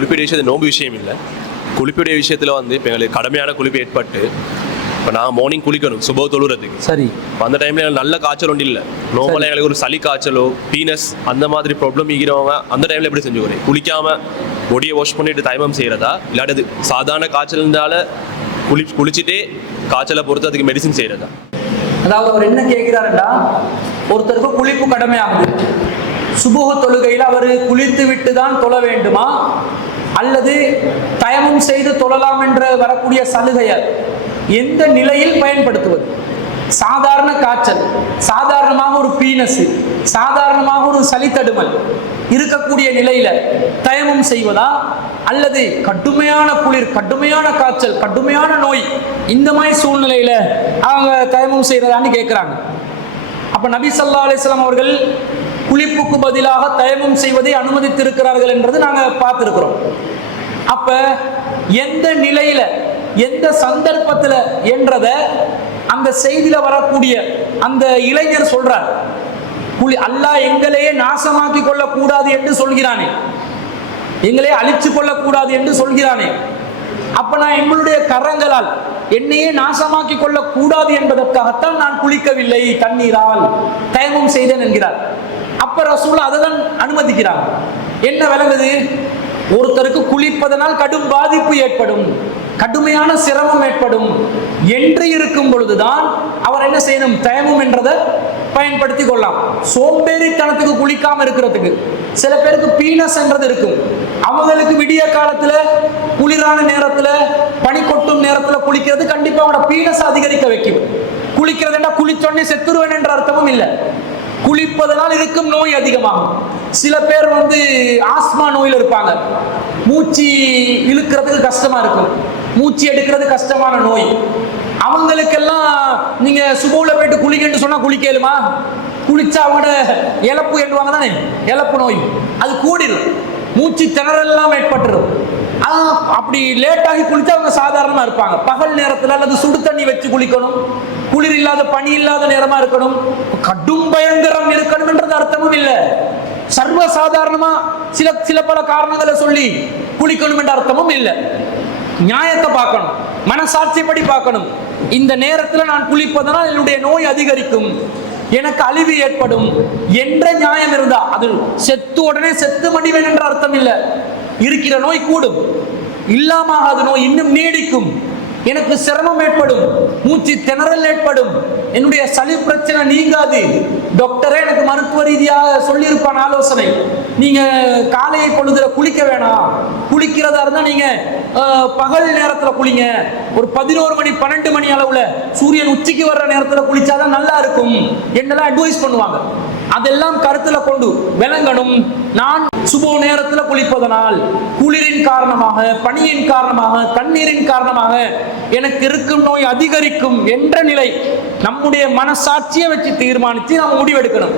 குளிப்பிட விஷயத்து நோம்பு விஷயம் இல்லை. குளிப்பிடைய விஷயத்தில் வந்து இப்போ எங்களுக்கு கடுமையான குளிப்பு ஏற்பட்டு இப்போ நான் மார்னிங் குளிக்கணும் சுப தொழுறதுக்கு. சரி. அந்த டைமில் எனக்கு நல்ல காய்ச்சல் ஒன்றும் இல்லை. நார்மலாக எங்களுக்கு ஒரு சளி காய்ச்சலோ பீனஸ் அந்த மாதிரி ப்ராப்ளம் ஈகிறவங்க அந்த டைமில் எப்படி செஞ்சுக்கிறேன்? குளிக்காமல் பொடியை வாஷ் பண்ணிட்டு தைமம் செய்கிறதா, இல்லாட்டி சாதாரண காய்ச்சல்னால குளிச்சுட்டே காய்ச்சலை பொறுத்து அதுக்கு மெடிசின் செய்கிறதா? அதாவது அவர் என்ன கேட்கிறாருன்னா, ஒருத்தருக்கு குளிப்பு கடமையாகுது. சுபுஹ தொழுகையில் அவர் குளித்து விட்டு தான் தொழ வேண்டுமா, அல்லது தயமம் செய்து தொழலாம் என்று வரக்கூடிய சலுகையை எந்த நிலையில் பயன்படுத்துவது? சாதாரண காய்ச்சல், சாதாரணமாக ஒரு பீனஸ், சாதாரணமாக ஒரு சளித்தடுமல் இருக்கக்கூடிய நிலையில தயமம் செய்வதா, அல்லது கடுமையான குளிர், கடுமையான காய்ச்சல், கடுமையான நோய், இந்த மாதிரி சூழ்நிலையில அவங்க தயமம் செய்யறதான்னு கேட்கிறாங்க. அப்ப நபி ஸல்லல்லாஹு அலைஹி வஸல்லம் அவர்கள் குளிப்புக்கு பதிலாக தயமம் செய்வதை அனுமதித்திருக்கிறார்கள் என்றது நாங்க பார்த்திருக்கிறோம். அப்ப எந்த நிலையில எந்த சந்தர்ப்பத்துல என்றத அந்த செய்தியில வரக்கூடிய அந்த இளைஞர் சொல்றார். அல்லாஹ் எங்களையே நாசமாக்கி கொள்ள கூடாது என்று சொல்கிறானே, எங்களையே அழிச்சு கொள்ள கூடாது என்று சொல்கிறானே, அப்ப நான் எங்களுடைய கரங்களால் என்னையே நாசமாக்கி கொள்ள கூடாது என்பதற்காகத்தான் நான் குளிக்கவில்லை, தண்ணீரால் தயமம் செய்தேன் என்கிறார். அப்ப ரசூல் அதை தான் அனுமதிக்கிறார். என்ன விளங்குது? ஒருத்தருக்கு குளிப்பதனால் கடும் பாதிப்பு ஏற்படும், கடுமையான சிரமம் ஏற்படும் என்று இருக்கும் பொழுதுதான் அவர் என்ன செய்யணும்? தயமம் என்றதை பயன்படுத்தி கொள்ளலாம். சோம்பேறித்தனத்துக்கு குளிக்காம இருக்கிறதுக்கு சில பேருக்கு பீனஸ் என்றது இருக்கும். அவங்களுக்கு விடிய காலத்துல குளிரான நேரத்துல பனி கொட்டும் நேரத்துல குளிக்கிறது கண்டிப்பா அவனோட பீனஸ் அதிகரிக்க வைக்கும். குளிக்கிறது என்ன குளிச்சோடனே செத்துருவேன் என்ற அர்த்தமும் இல்லை. குளிப்பதனால் இருக்கும் நோய் அதிகமாகும். சில பேர் வந்து ஆஸ்மா நோயில் இருப்பாங்க, மூச்சு இழுக்கிறதுக்கு கஷ்டமா இருக்கும், மூச்சு எடுக்கிறது கஷ்டமான நோய். அவங்களுக்கெல்லாம் நீங்க சுபவுல போயிட்டு குளிக்கன்னு சொன்னா குளிக்கலுமா? குளிச்சா அவங்களோட இழப்பு எண்ணுவாங்க தானே, இழப்பு நோய் அது கூடிடும், மூச்சு திணறெல்லாம் ஏற்பட்டுரும். அப்படி லேட்டாகி குளிச்சா அவங்க சாதாரணமா இருப்பாங்க. பகல் நேரத்துல அல்லது சுடு தண்ணி வச்சு குளிக்கணும், குளிர் இல்லாத பனி இல்லாத நேரமா இருக்கணும், கடும் பயங்கரம் இருக்கணும் என்றது அர்த்தமும் இல்லை. சர்வ சாதாரணமா சில பல காரணங்களை சொல்லி குளிக்கணும் என்ற அர்த்தமும் இல்லை. நியாயத்தை பார்க்கணும், மனசாட்சிப்படி பார்க்கணும். இந்த நேரத்துல நான் குளிப்பதனால் என்னுடைய நோய் அதிகரிக்கும், எனக்கு அழிவு ஏற்படும் என்ற நியாயம் இருந்தா, அது செத்து உடனே செத்து மடிவேன் என்ற அர்த்தம் இல்லை. இருக்கிற நோய் கூடும், இல்லாம நோய் இன்னும் நீடிக்கும், எனக்கு சிரமம் ஏற்படும், மூச்சு திணறல் ஏற்படும், என்னுடைய சளி பிரச்சனை நீங்காது, டாக்டரே எனக்கு மருத்துவ ரீதியாக சொல்லியிருப்பான் ஆலோசனை, நீங்க காலை பொழுதுல குளிக்க வேணாம், குளிக்கிறதா இருந்தா நீங்க பகல் நேரத்துல குளிங்க, ஒரு 11 மணி 12 மணி அளவுல சூரியன் உச்சிக்கு வர்ற நேரத்துல குளிச்சாதான் நல்லா இருக்கும் என்னெல்லாம் அட்வைஸ் பண்ணுவாங்க. அதெல்லாம் கருத்துல கொண்டு விளங்கணும். நான் சுப நேரத்துல குளிப்பதனால் குளிரின் காரணமாக, பனியின் காரணமாக, தண்ணீரின் காரணமாக எனக்கு இருக்கும் நோய் அதிகரிக்கும் என்ற நிலை நம்முடைய மனசாட்சியை வச்சு தீர்மானித்து நாம் முடிவெடுக்கணும்.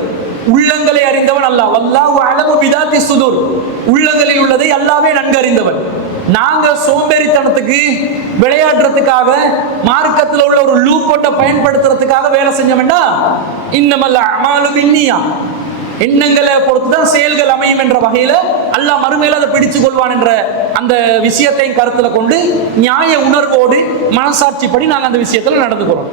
உள்ளங்களை அறிந்தவன் அல்லாஹ், வல்லாஹு அலமு பிதாத்தி சுதூர், உள்ளங்களில் உள்ளதை அல்லாஹ்வே நன்கு அறிந்தவன். நாங்க சோம்பேறித்தனத்துக்கு விளையாடுறதுக்காக மார்க்கத்தில் உள்ள ஒரு லூப்போட்டை பயன்படுத்துறதுக்காக வேலை செஞ்சோம்னா இன்னமல் அமாலு பின்னியா, எண்ணங்களை பொறுத்துதான் செயல்கள் அமையும் என்ற வகையில அல்லாஹ் மறுமையில அதை பிடிச்சு கொள்வான் என்ற அந்த விஷயத்தை கருத்துல கொண்டு நியாய உணர்வோடு மனசாட்சிப்படி நாங்கள் அந்த விஷயத்துல நடந்துக்கிறோம்.